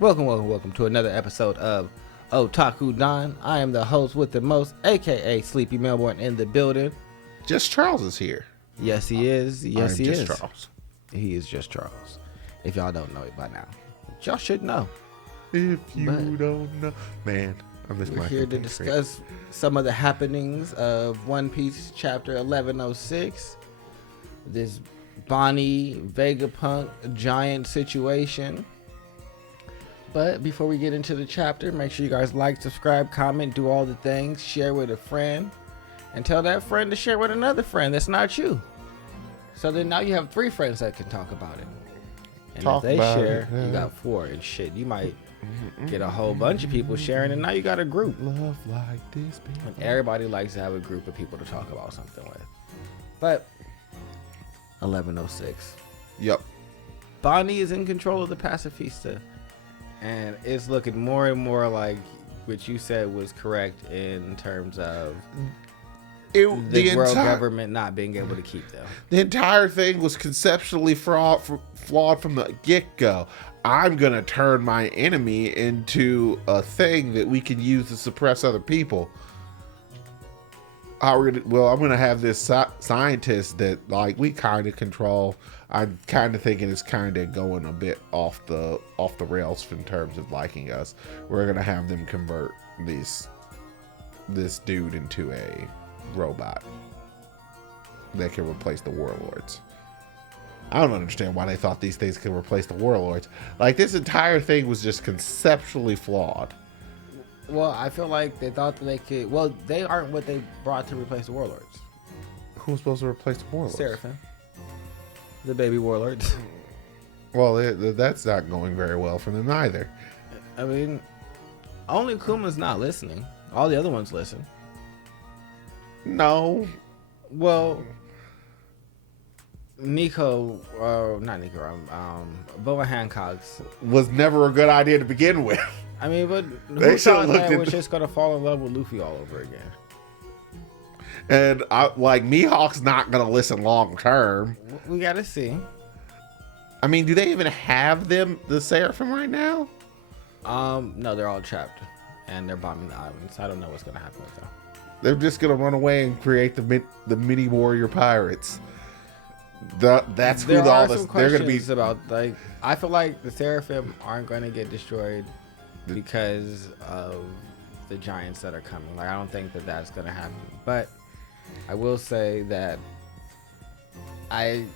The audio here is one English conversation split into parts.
Welcome to another episode of Otaku Don. I am the host with the most, aka Sleepy Melbourne, in the building. Just Charles is here. Yes, he is. Yes, he is. Charles. He is just Charles. If y'all don't know it by now, y'all should know. If you don't know, man, I miss We're my. here to discuss some of the happenings of One Piece chapter 1106. This Bonnie Vegapunk giant situation. But before we get into the chapter, make sure you guys like, subscribe, comment, do all the things, share with a friend, and tell that friend to share with another friend that's not you. So then now you have 3 friends that can talk about it. And if they share, you got 4 and shit. You might get a whole bunch of people sharing, and now you got a group. Love like this, baby. And everybody likes to have a group of people to talk about something with. But 1106. Yep. Bonnie is in control of the Pacifista. And it's looking more and more like what you said was correct in terms of the world government not being able to keep them. The entire thing was conceptually flawed from the get-go. I'm going to turn my enemy into a thing that we can use to suppress other people. I'm going to have this scientist that we kind of control. I'm kind of thinking it's kind of going a bit off the rails in terms of liking us. We're going to have them convert this dude into a robot that can replace the warlords. I don't understand why they thought these things could replace the warlords. This entire thing was just conceptually flawed. Well, I feel like they thought that they could. Well, they aren't what they brought to replace the warlords. Who's supposed to replace the warlords? Seraphim. The baby warlords. Well, that's not going very well for them either. I mean, only Kuma's not listening. All the other ones listen. No. Well, Boa Hancock's was never a good idea to begin with. I mean, but who thought that was just going to fall in love with Luffy all over again? And Mihawk's not going to listen long term. We got to see. I mean, do they even have the Seraphim right now? No, they're all trapped. And they're bombing the islands. I don't know what's going to happen with them. They're just going to run away and create the mini warrior pirates. That's who all this. They're going to be about. I feel like the Seraphim aren't going to get destroyed because of the giants that are coming. I don't think that that's going to happen. But I will say that I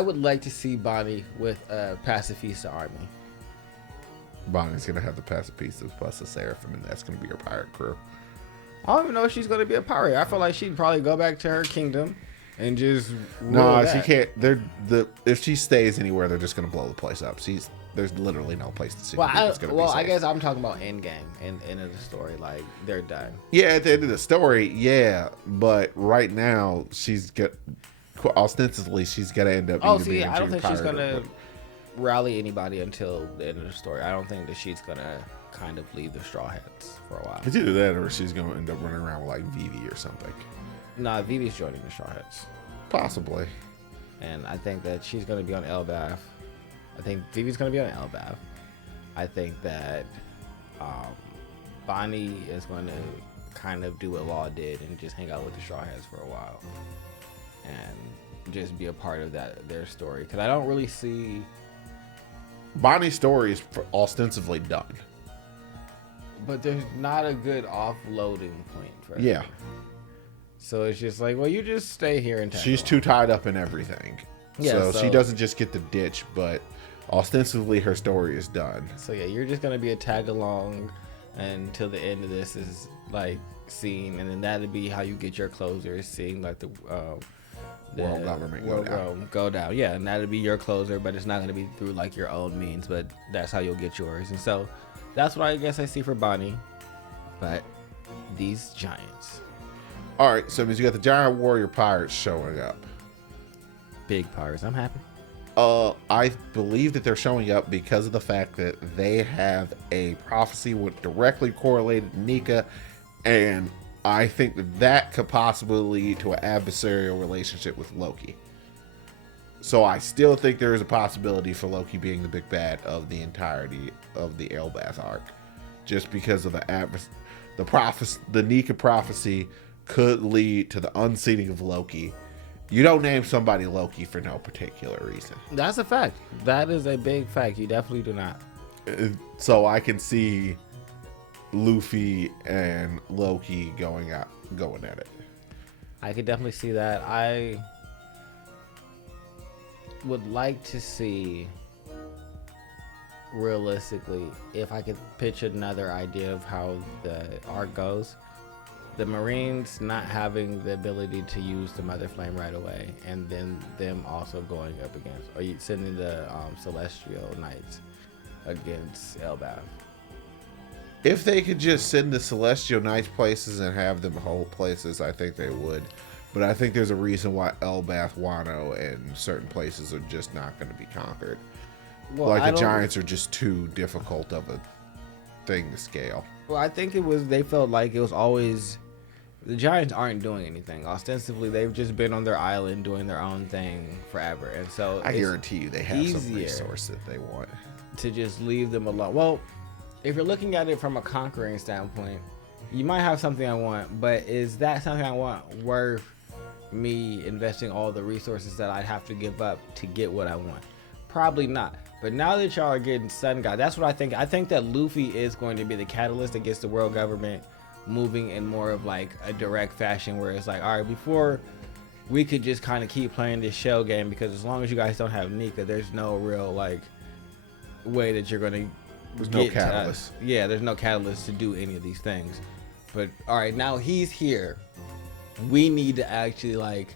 would like to see Bonnie with a Pacifista army. Bonnie's going to have the Pacifistas plus the Seraphim, and that's going to be her pirate crew. I don't even know if she's going to be a pirate. I feel like she'd probably go back to her kingdom and just she can't. If she stays anywhere, they're just going to blow the place up. There's literally no place to see. I guess I'm talking about end game, end of the story. They're done. Yeah, at the end of the story, yeah. But right now, ostensibly she's got to end up. I don't think she's gonna rally anybody until the end of the story. I don't think that she's gonna kind of leave the Straw Hats for a while. It's either that or she's gonna end up running around with Vivi or something. Nah, Vivi's joining the Straw Hats. Possibly. And I think that she's gonna be on Elbaf. I think Vivi's going to be on Elbaf. I think that Bonnie is going to kind of do what Law did and just hang out with the Straw Hats for a while. And just be a part of their story. Because I don't really see... Bonnie's story is ostensibly done. But there's not a good offloading point for her. Yeah. So it's just you just stay here and she's too tied up in everything. Yeah, so she doesn't just get the ditch, but ostensibly her story is done. So yeah, you're just gonna be a tag along until the end of this is seen, and then that'd be how you get your closer, seeing the world government go down. Yeah, and that'd be your closer, but it's not gonna be through your own means, but that's how you'll get yours. And so that's what I guess I see for Bonnie. But these giants. All right, so it means you got the giant warrior pirates showing up. Big pirates. I'm happy. I believe that they're showing up because of the fact that they have a prophecy with directly correlated to Nika, and I think that could possibly lead to an adversarial relationship with Loki. So I still think there is a possibility for Loki being the big bad of the entirety of the Elbath arc, just because of the prophecy. The Nika prophecy could lead to the unseating of Loki. You don't name somebody Loki for no particular reason. That's a fact. That is a big fact. You definitely do not. So I can see Luffy and Loki going at it. I could definitely see that. I would like to see, realistically, if I could pitch another idea of how the arc goes. The Marines not having the ability to use the Mother Flame right away, and then them also going up against, or you sending the Celestial Knights against Elbath. If they could just send the Celestial Knights places and have them hold places, I think they would. But I think there's a reason why Elbath, Wano, and certain places are just not going to be conquered. Well, like the Giants are just too difficult of a thing to scale. Well, I think they felt like it was always, the Giants aren't doing anything. Ostensibly, they've just been on their island doing their own thing forever. And so I guarantee you they have some resource that they want. To just leave them alone. Well, if you're looking at it from a conquering standpoint, you might have something I want, but is that something I want worth me investing all the resources that I'd have to give up to get what I want? Probably not. But now that y'all are getting Sun God, that's what I think. I think that Luffy is going to be the catalyst that gets the world government moving in more of like a direct fashion, where it's like, all right, before we could just kind of keep playing this shell game, because as long as you guys don't have Nika, there's no real like way that you're going to There's no catalyst. Yeah, there's no catalyst to do any of these things. But all right, now he's here. We need to actually like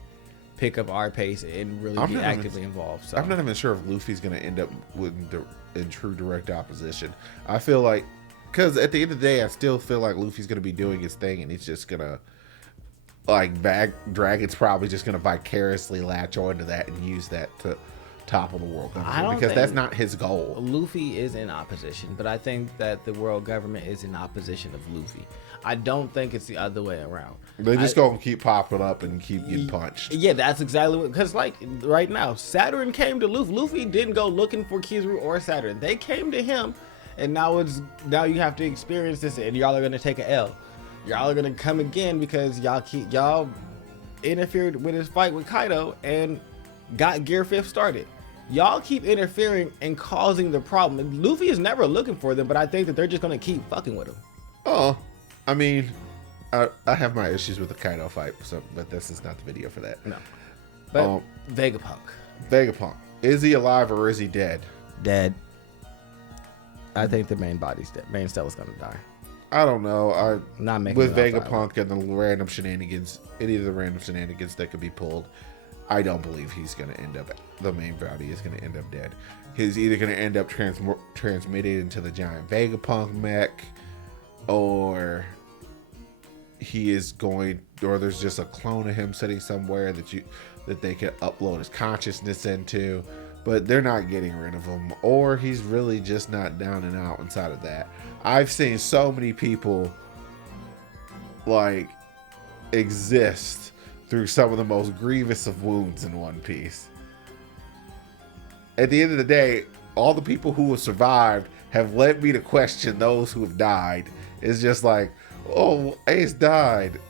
pick up our pace and really get actively involved. So I'm not even sure if Luffy's going to end up in true direct opposition. I feel like, because at the end of the day, I still feel like Luffy's going to be doing his thing, and he's just going to like Dragon's probably just going to vicariously latch onto that and use that to topple the world government, because that's not his goal. Luffy is in opposition, but I think that the world government is in opposition of Luffy. I don't think it's the other way around. They're just going to keep popping up and keep getting punched. Yeah, that's exactly what, because like right now, Saturn came to Luffy. Luffy didn't go looking for Kizaru or Saturn. They came to him, and now you have to experience this, and y'all are going to take an L. Y'all are going to come again because y'all interfered with his fight with Kaido and got Gear 5 started. Y'all keep interfering and causing the problem. Luffy is never looking for them, but I think that they're just going to keep fucking with him. Oh, I mean, I have my issues with the Kaido fight, but this is not the video for that. No. But Vegapunk. Vegapunk. Is he alive or is he dead? Dead. I think the main body's dead. Main Stella's going to die. I don't know. Not making with Vegapunk and the random shenanigans, any of the random shenanigans that could be pulled, I don't believe he's going to end up, the main body is going to end up dead. He's either going to end up transmitted into the giant Vegapunk mech, or there's just a clone of him sitting somewhere that they can upload his consciousness into, but they're not getting rid of him, or he's really just not down and out inside of that. I've seen so many people like exist through some of the most grievous of wounds in One Piece. At the end of the day, all the people who have survived have led me to question those who have died. It's just like, oh, Ace died,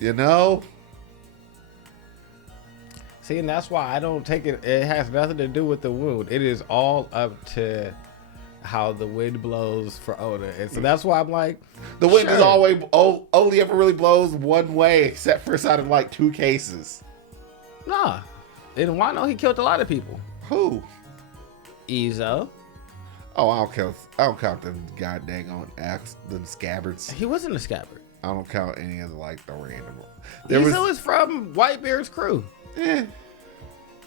you know? See, and that's why I don't take it. It has nothing to do with the wound. It is all up to how the wind blows for Oda. And so that's why I'm like, the wind is always only ever really blows one way, except for inside of like 2 cases. Nah. In Wano, he killed a lot of people. Who? Izo. Oh, I don't count them goddamn them scabbards. He wasn't a scabbard. I don't count any of the random. Izo is from Whitebeard's crew.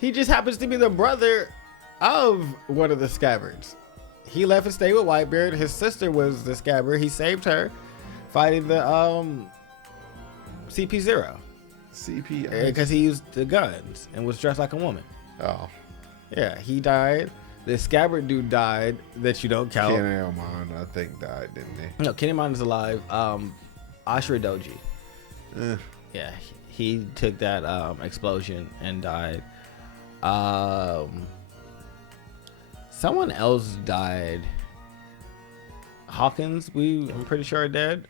He just happens to be the brother of one of the scabbards. He left and stayed with Whitebeard. His sister was the scabbard. He saved her fighting the CP0. CP? Because he used the guns and was dressed like a woman. Oh. Yeah, he died. The scabbard dude died that you don't count. Kinemon, I think, died, didn't he? No, Kinemon is alive. Ashura Doji. Yeah, he took that explosion and died. Someone else died. Hawkins, I'm pretty sure are dead,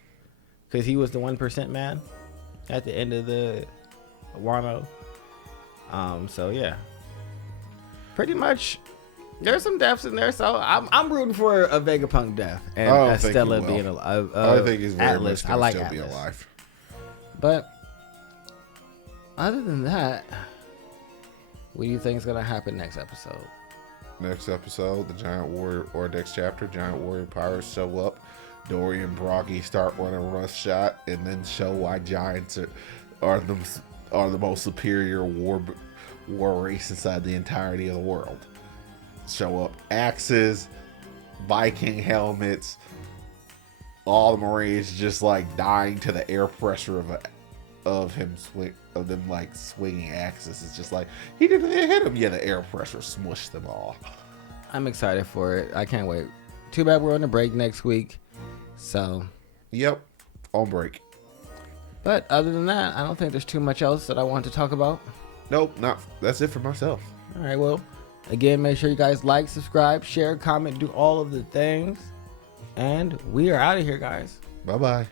because he was the 1% man at the end of the Wano. So yeah, pretty much. There's some deaths in there, so I'm rooting for a Vegapunk death and Stella being alive. I think he's very Atlas. much I like still Atlas. be alive. But other than that, what do you think is gonna happen next episode? Next episode, the Giant Warrior, or next chapter, Giant Warrior Pirates show up. Dory and Brocky start running roughshod, and then show why giants are the most superior war race inside the entirety of the world. Show up axes, Viking helmets, all the Marines just like dying to the air pressure of them like swinging axes. It's just like he didn't hit them. Yeah, the air pressure smushed them all. I'm excited for it. I can't wait. Too bad we're on a break next week. So. Yep, on break. But other than that, I don't think there's too much else that I want to talk about. Nope, not. That's it for myself. All right, well, again, make sure you guys like, subscribe, share, comment, do all of the things. And we are out of here, guys. Bye-bye.